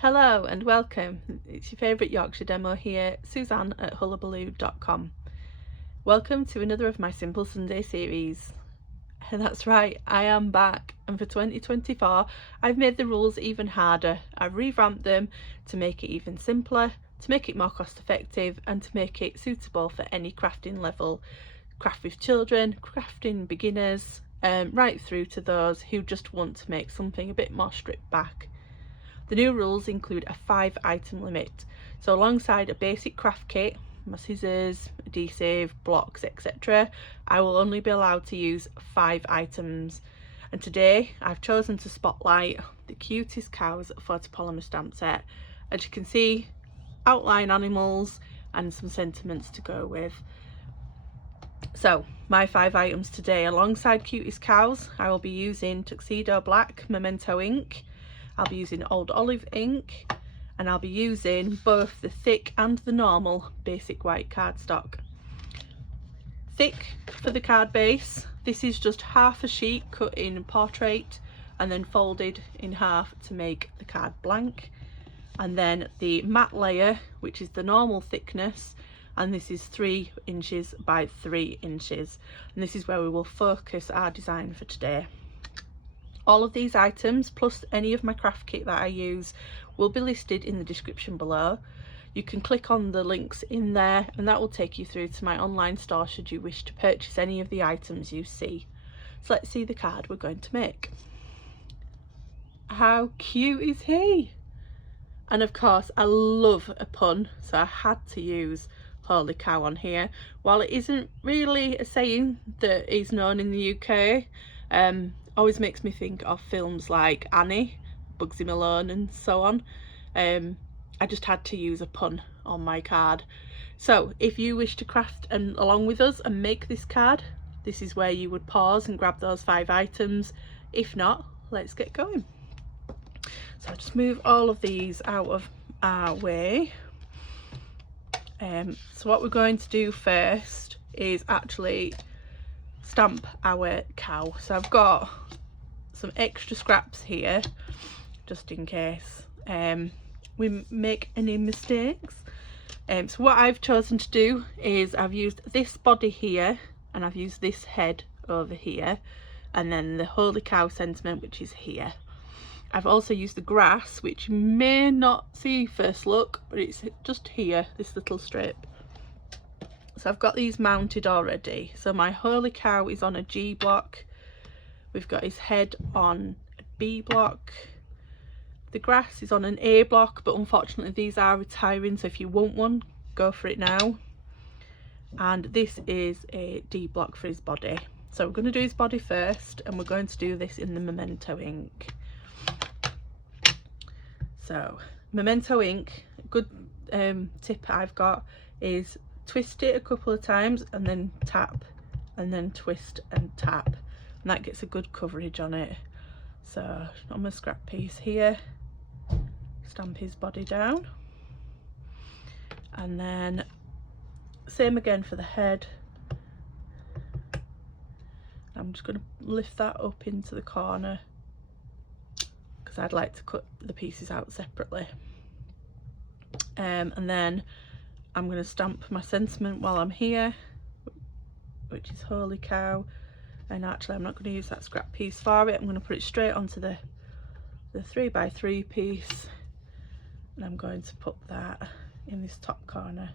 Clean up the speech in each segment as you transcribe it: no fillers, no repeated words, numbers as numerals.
Hello and welcome. It's your favourite Yorkshire demo here, Suzanne at Hullahbaloo.com. Welcome to another of my Simple Sunday series. And that's right, I am back, and for 2024 I've made the rules even harder. I've revamped them to make it even simpler, to make it more cost effective, and to make it suitable for any crafting level. Craft with children, crafting beginners, right through to those who just want to make something a bit more stripped back. The new rules include a 5-item limit, so alongside a basic craft kit, my scissors, adhesive, blocks, etc., I will only be allowed to use 5 items. And today I've chosen to spotlight the Cutest Cows photopolymer stamp set. As you can see, outline animals and some sentiments to go with. So my 5 items today, alongside Cutest Cows, I will be using Tuxedo Black Memento ink, I'll be using Old Olive ink, and I'll be using both the thick and the normal basic white cardstock. Thick for the card base, this is just half a sheet cut in portrait and then folded in half to make the card blank. And then the matte layer, which is the normal thickness, and this is 3 inches by 3 inches. And this is where we will focus our design for today. All of these items, plus any of my craft kit that I use, will be listed in the description below. You can click on the links in there and that will take you through to my online store should you wish to purchase any of the items you see. So let's see the card we're going to make. How cute is he? And of course I love a pun, so I had to use holy cow on here. While it isn't really a saying that is known in the UK, always makes me think of films like Annie, Bugsy Malone and so on. I just had to use a pun on my card. So if you wish to craft along with us and make this card, this is where you would pause and grab those 5 items. If not, let's get going. So I'll just move all of these out of our way. So what we're going to do first is actually stamp our cow. So I've got some extra scraps here just in case we make any mistakes. So what I've chosen to do is I've used this body here and I've used this head over here, and then the holy cow sentiment, which is here. I've also used the grass, which you may not see first look, but it's just here, this little strip. So I've got these mounted already. So my holy cow is on a G block. We've got his head on a B block. The grass is on an A block, but unfortunately these are retiring, so if you want one, go for it now. And this is a D block for his body. So we're going to do his body first, and we're going to do this in the Memento ink. So Memento ink, a good tip I've got is twist it a couple of times and then tap, and then twist and tap, and that gets a good coverage on it. So on my scrap piece here, stamp his body down, and then same again for the head. I'm just going to lift that up into the corner because I'd like to cut the pieces out separately. And then I'm going to stamp my sentiment while I'm here, which is holy cow. And actually I'm not going to use that scrap piece for it. I'm going to put it straight onto the 3x3 piece, and I'm going to put that in this top corner.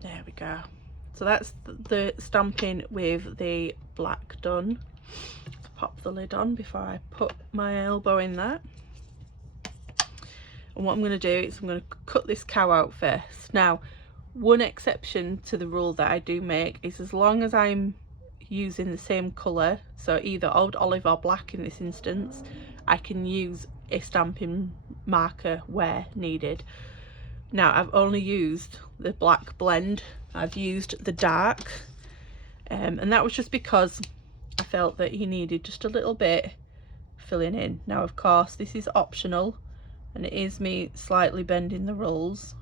There we go. So that's the stamping with the black done. Let's pop the lid on before I put my elbow in there. And what I'm going to do is I'm going to cut this cow out first. Now, one exception to the rule that I do make is as long as I'm using the same colour, so either old olive or black in this instance, I can use a stamping marker where needed. Now I've only used the black blend, I've used the dark, and that was just because I felt that he needed just a little bit filling in. Now of course this is optional, and it is me slightly bending the rules,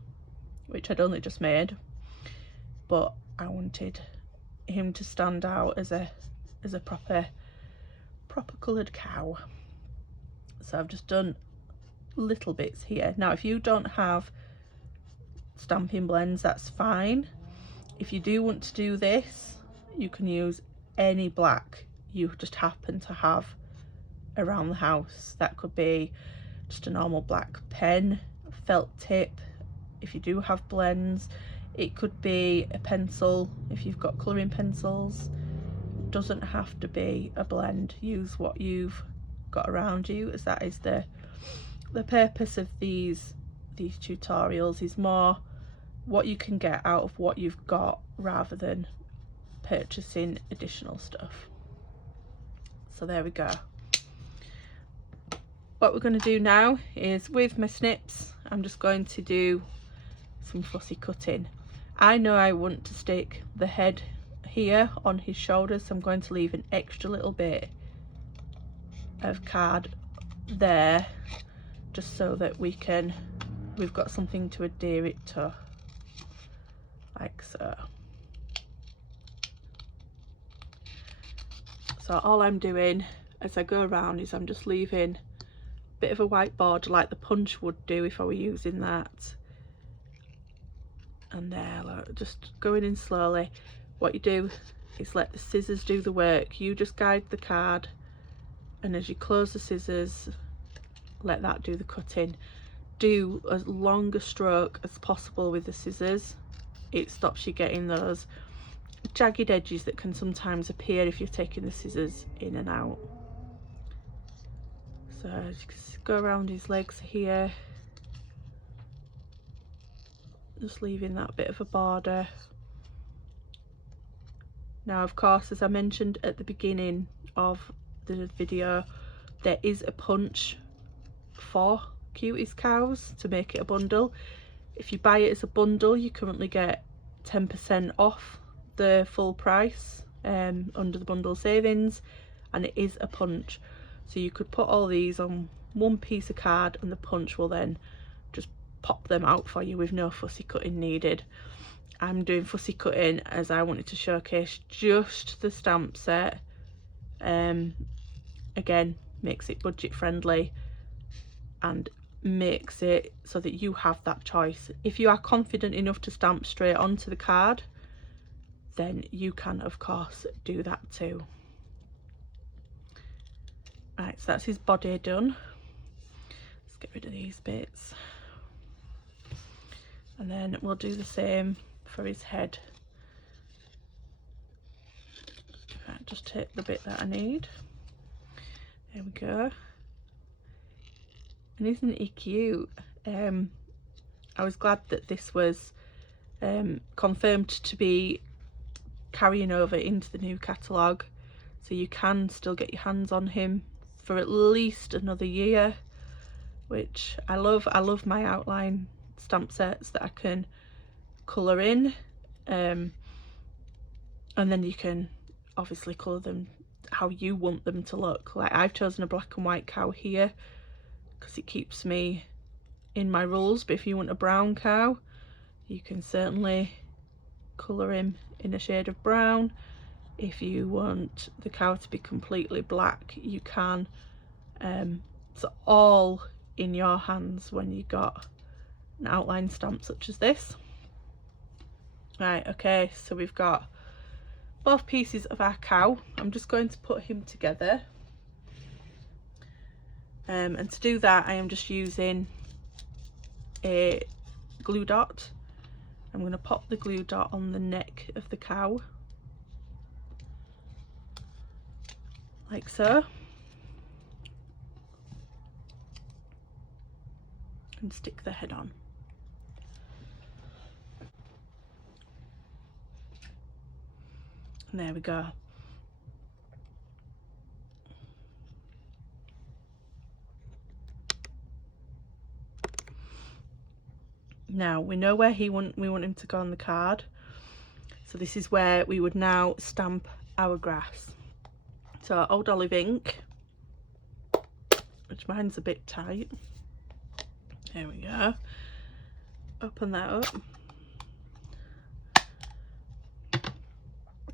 which I'd only just made, but I wanted him to stand out as a proper proper coloured cow. So I've just done little bits here. Now if you don't have Stampin' blends, that's fine. If you do want to do this, you can use any black you just happen to have around the house. That could be just a normal black pen, felt tip if you do have blends. It could be a pencil if you've got colouring pencils. It doesn't have to be a blend. Use what you've got around you, as that is the purpose of these tutorials, is more what you can get out of what you've got rather than purchasing additional stuff. So there we go. What we're going to do now is, with my snips, I'm just going to do some fussy cutting. I know I want to stick the head here on his shoulders, so I'm going to leave an extra little bit of card there, just so that we've got something to adhere it to, like so. So all I'm doing as I go around is I'm just leaving a bit of a white border like the punch would do if I were using that. And there, look, just going in slowly. What you do is let the scissors do the work. You just guide the card, and as you close the scissors, let that do the cutting. Do as long a stroke as possible with the scissors. It stops you getting those jagged edges that can sometimes appear if you're taking the scissors in and out. So as you can go around his legs here, just leaving that bit of a border. Now of course, as I mentioned at the beginning of the video, there is a punch for Cutest cows to make it a bundle. If you buy it as a bundle, you currently get 10% off the full price under the bundle savings, and it is a punch. So you could put all these on one piece of card and the punch will then just pop them out for you with no fussy cutting needed. I'm doing fussy cutting as I wanted to showcase just the stamp set. Again, makes it budget friendly and makes it so that you have that choice. If you are confident enough to stamp straight onto the card, then you can of course do that too. Right, so that's his body done. Let's get rid of these bits, and then we'll do the same for his head. Right, just take the bit that I need. There we go. And isn't he cute? I was glad that this was confirmed to be carrying over into the new catalogue, so you can still get your hands on him for at least another year, which I love. I love my outline stamp sets that I can colour in, and then you can obviously colour them how you want them to look. Like I've chosen a black and white cow here because it keeps me in my rules, but if you want a brown cow, you can certainly colour him in a shade of brown. If you want the cow to be completely black, you can. It's all in your hands when you got an outline stamp such as this. Right, okay, so we've got both pieces of our cow. I'm just going to put him together, and to do that I am just using a glue dot. I'm going to pop the glue dot on the neck of the cow, like so, and stick the head on. And there we go. Now we know where we want him to go on the card, so this is where we would now stamp our grass. So Old Olive ink, which mine's a bit tight. There we go. Open that up.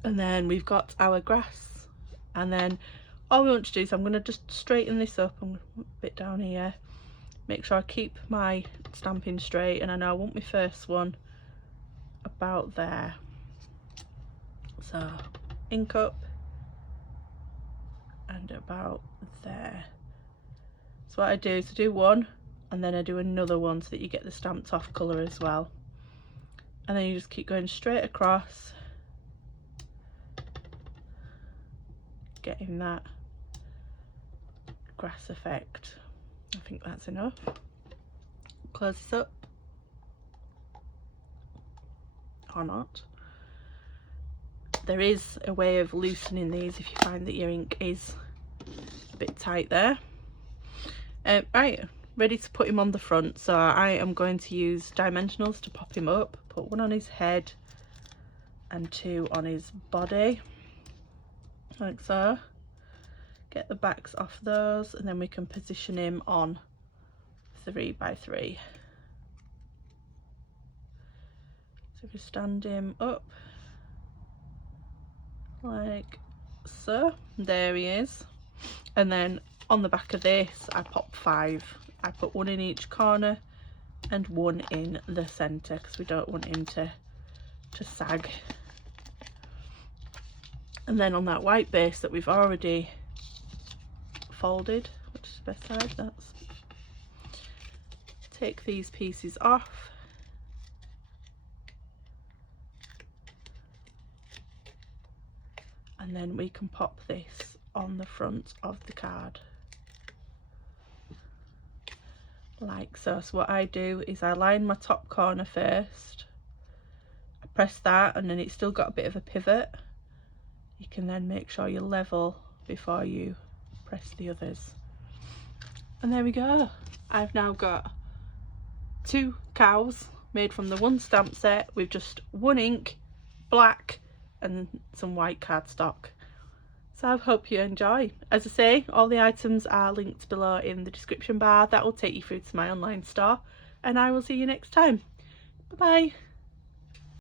And then we've got our grass, and then all we want to do is I'm going to just straighten this up. I'm a bit down here, make sure I keep my stamping straight, and I know I want my first one about there. So ink up and about there. So what I do is I do one and then I do another one so that you get the stamped off colour as well, and then you just keep going straight across, getting that grass effect. I think that's enough. Close this up or not. There is a way of loosening these if you find that your ink is a bit tight there. Right, ready to put him on the front. So I am going to use dimensionals to pop him up. Put one on his head and two on his body, like so. Get the backs off those, and then we can position him on 3x3. So if we stand him up like so, there he is. And then on the back of this I pop 5. I put one in each corner and one in the centre because we don't want him to sag. And then on that white base that we've already folded, which is the best side, that's, take these pieces off, and then we can pop this on the front of the card like so. So what I do is I line my top corner first, I press that, and then it's still got a bit of a pivot. You can then make sure you're level before you press the others, and there we go. I've now got 2 cows made from the one stamp set with just one ink, black and some white cardstock. So I hope you enjoy. As I say, all the items are linked below in the description bar. That will take you through to my online store, and I will see you next time. Bye bye.